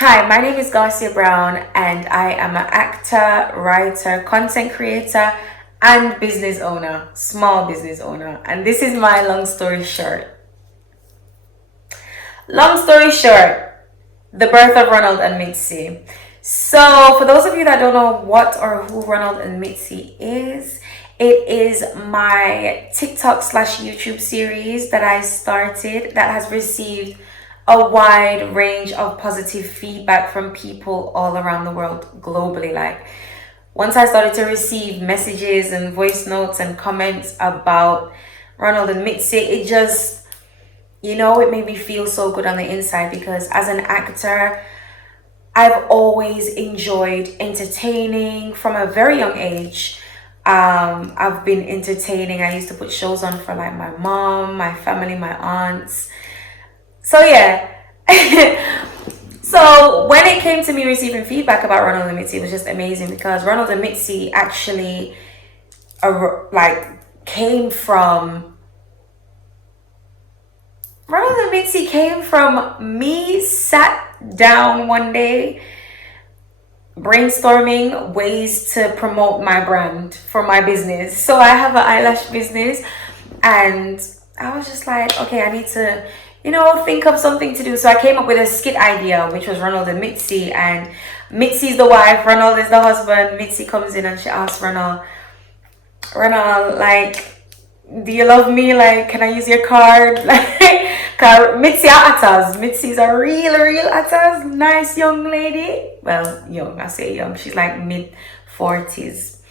Hi, my name is Garcia Brown, and I am an actor, writer, content creator, and business owner, small business owner. And this is my long story short. Long story short, the birth of Ronald and Mitzi. So, for those of you that don't know what or who Ronald and Mitzi is, it is my TikTok slash YouTube series that I started that has received a wide range of positive feedback from people all around the world globally. Like, once I started to receive messages and voice notes and comments about Ronald and Mitzi, it just, it made me feel so good on the inside, because as an actor, I've always enjoyed entertaining from a very young age. I've been entertaining. I used to put shows on for like my mom, my family, my aunts. So yeah. So when it came to me receiving feedback about Ronald and Mitzi, it was just amazing, because Ronald and Mitzi actually came from me sat down one day brainstorming ways to promote my brand for my business. So I have an eyelash business, and I was just like, okay, I need to, think of something to do. So I came up with a skit idea, which was Ronald and Mitzi, and Mitzi's the wife, Ronald is the husband. Mitzi comes in and she asks Ronald, like, do you love me? Like, can I use your card? Like, Mitzi Atas. Mitzi's a real Atas. Nice young lady. Well, young, I say young. She's like mid-40s.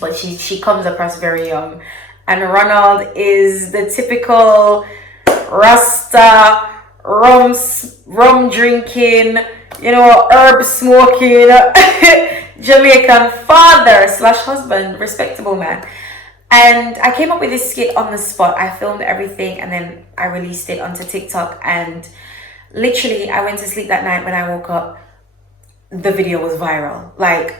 But she comes across very young. And Ronald is the typical Rasta, rum drinking, herb smoking, Jamaican father slash husband, respectable man. And I came up with this skit on the spot. I filmed everything and then I released it onto TikTok. And literally, I went to sleep that night. When I woke up, the video was viral. Like,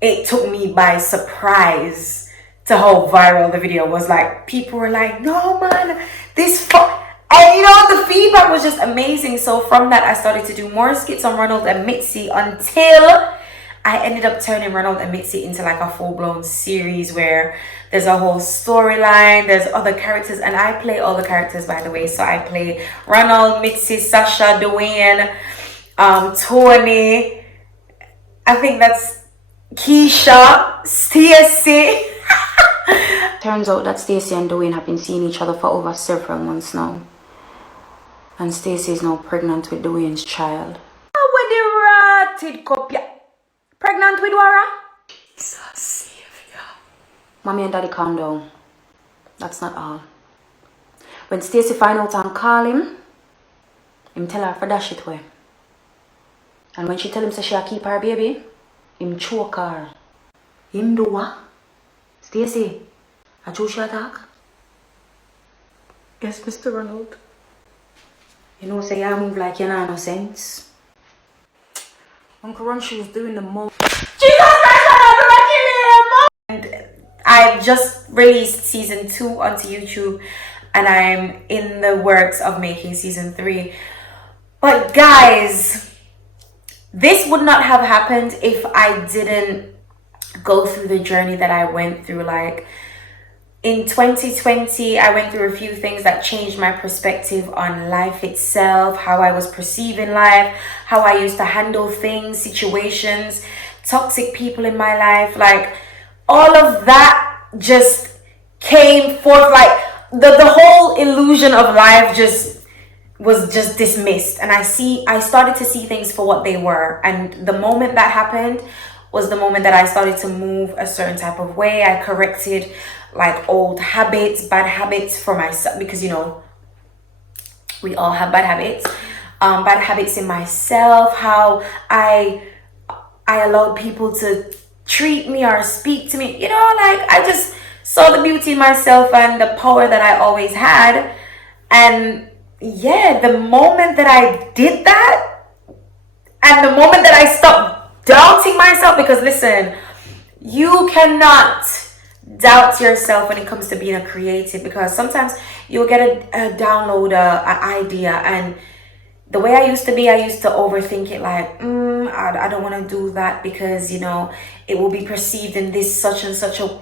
it took me by surprise to how viral the video was. Like, people were like, no man, and the feedback was just amazing. So from that, I started to do more skits on Ronald and Mitzi until I ended up turning Ronald and Mitzi into like a full-blown series where there's a whole storyline, there's other characters, and I play all the characters, by the way. So I play Ronald, Mitzi, Sasha, Dwayne, Tony, I think that's Keisha, Stacey. Turns out that Stacey and Dwayne have been seeing each other for over several months now. And Stacey is now pregnant with Dwayne's child. With the rotted cup, yeah. Pregnant with Wara? Jesus, Savior. Mommy and Daddy, calm down. That's not all. When Stacey find out and call him tell her for dash it away. And when she tell him say she'll keep her baby, him choke her. Him do what? Stacey, I choose your talk? Yes, Mr. Ronald. You say you move like you're not no sense. Uncle Ronald was doing the most. Jesus Christ, and I just released season 2 onto YouTube, and I'm in the works of making season 3. But guys, this would not have happened if I didn't go through the journey that I went through. Like, in 2020, I went through a few things that changed my perspective on life itself, how I was perceiving life, how I used to handle things, situations, toxic people in my life. Like, all of that just came forth. Like, the whole illusion of life was just dismissed. And I started to see things for what they were. And the moment that happened was the moment that I started to move a certain type of way. I corrected like old habits, bad habits for myself, because we all have bad habits. Bad habits in myself, how I allowed people to treat me or speak to me. Like, I just saw the beauty in myself and the power that I always had. And yeah, the moment that I did that, and the moment that I stopped doubting myself, because listen, you cannot doubt yourself when it comes to being a creative, because sometimes you'll get a download, an idea, and the way I used to be, I used to overthink it like, I don't want to do that because, you know, it will be perceived in this such and such a...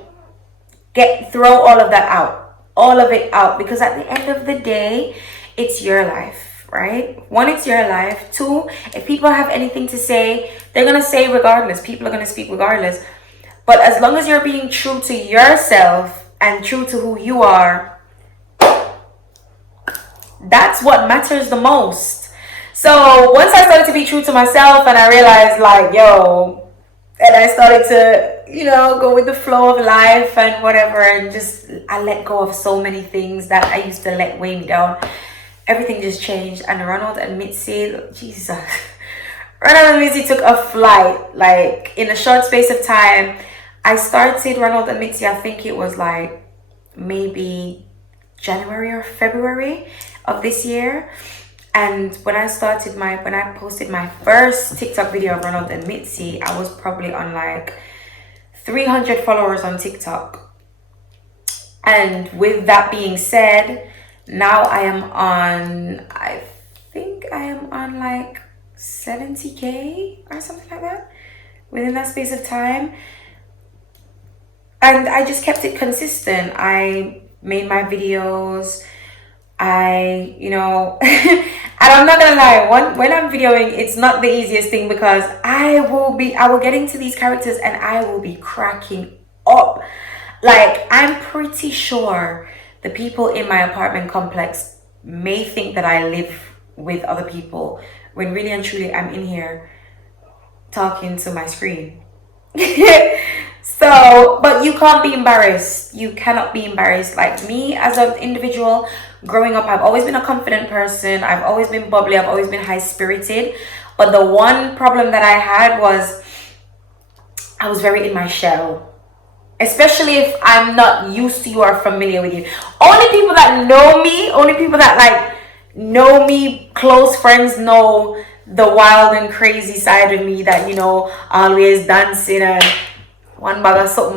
Throw all of that out. All of it out. Because at the end of the day, it's your life, right? One, it's your life. Two, if people have anything to say, they're going to say regardless. People are going to speak regardless. But as long as you're being true to yourself and true to who you are, that's what matters the most. So once I started to be true to myself and I realized like, yo, and I started to, you know, go with the flow of life and whatever, and just, I let go of so many things that I used to let weigh me down. Everything just changed. And Ronald and Mitzi, Jesus. Ronald and Mitzi took a flight, like in a short space of time. I started Ronald and Mitzi, I think it was like maybe January or February of this year. And when I posted my first TikTok video of Ronald and Mitzi, I was probably on like 300 followers on TikTok. And with that being said, now I think I am on like 70K or something like that within that space of time. And I just kept it consistent. I made my videos. You know, and I'm not gonna lie, when I'm videoing, it's not the easiest thing because I will get into these characters and I will be cracking up. Like, I'm pretty sure the people in my apartment complex may think that I live with other people when really and truly I'm in here talking to my screen. So, but you can't be embarrassed. You cannot be embarrassed. Like me as an individual, growing up, I've always been a confident person. I've always been bubbly. I've always been high-spirited. But the one problem that I had was I was very in my shell. Especially if I'm not used to you or familiar with you. Only people that know me, only people that like know me, close friends, know the wild and crazy side of me that, you know, always dancing and one bag of something,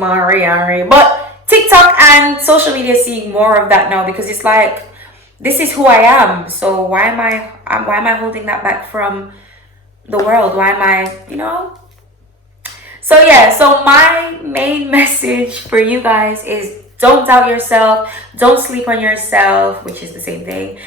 but TikTok and social media is seeing more of that now because it's like, this is who I am. So why am I holding that back from the world? Why am I, you know? So yeah, so my main message for you guys is don't doubt yourself, don't sleep on yourself, which is the same thing,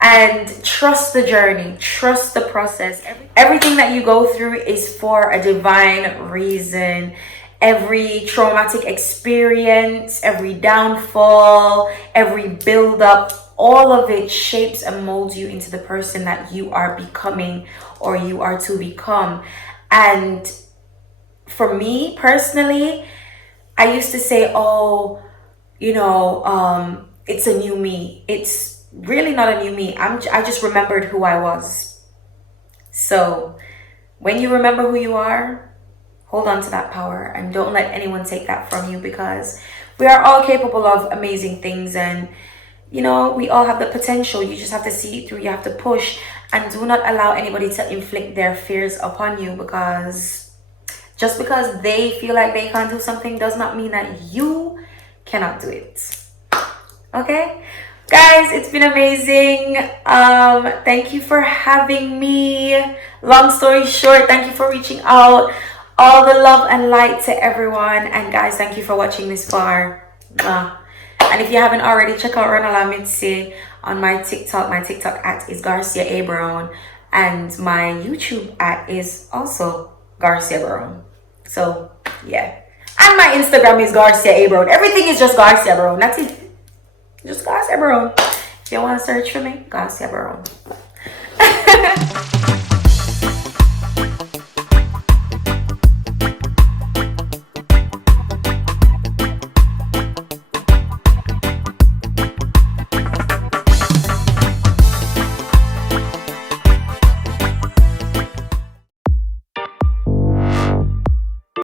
and trust the journey, trust the process. Everything that you go through is for a divine reason. Every traumatic experience, every downfall, every build-up, all of it shapes and molds you into the person that you are becoming or you are to become. And for me personally, I used to say, oh, you know, it's a new me. It's really not a new me. I just remembered who I was. So when you remember who you are, hold on to that power and don't let anyone take that from you, because we are all capable of amazing things, and you know, we all have the potential. You just have to see it through. You have to push, and do not allow anybody to inflict their fears upon you, because just because they feel like they can't do something does not mean that you cannot do it. Okay, guys, it's been amazing. Thank you for having me. Long story short, thank you for reaching out. All the love and light to everyone. And guys, thank you for watching this far. And if you haven't already, check out RONALD and MITZY on my TikTok. My TikTok at is Garcia A. Brown. And my YouTube at is also Garcia Brown. So, yeah. And my Instagram is Garcia A. Brown. Everything is just Garcia Brown. That's it. Just Garcia Brown. If you want to search for me, Garcia Brown.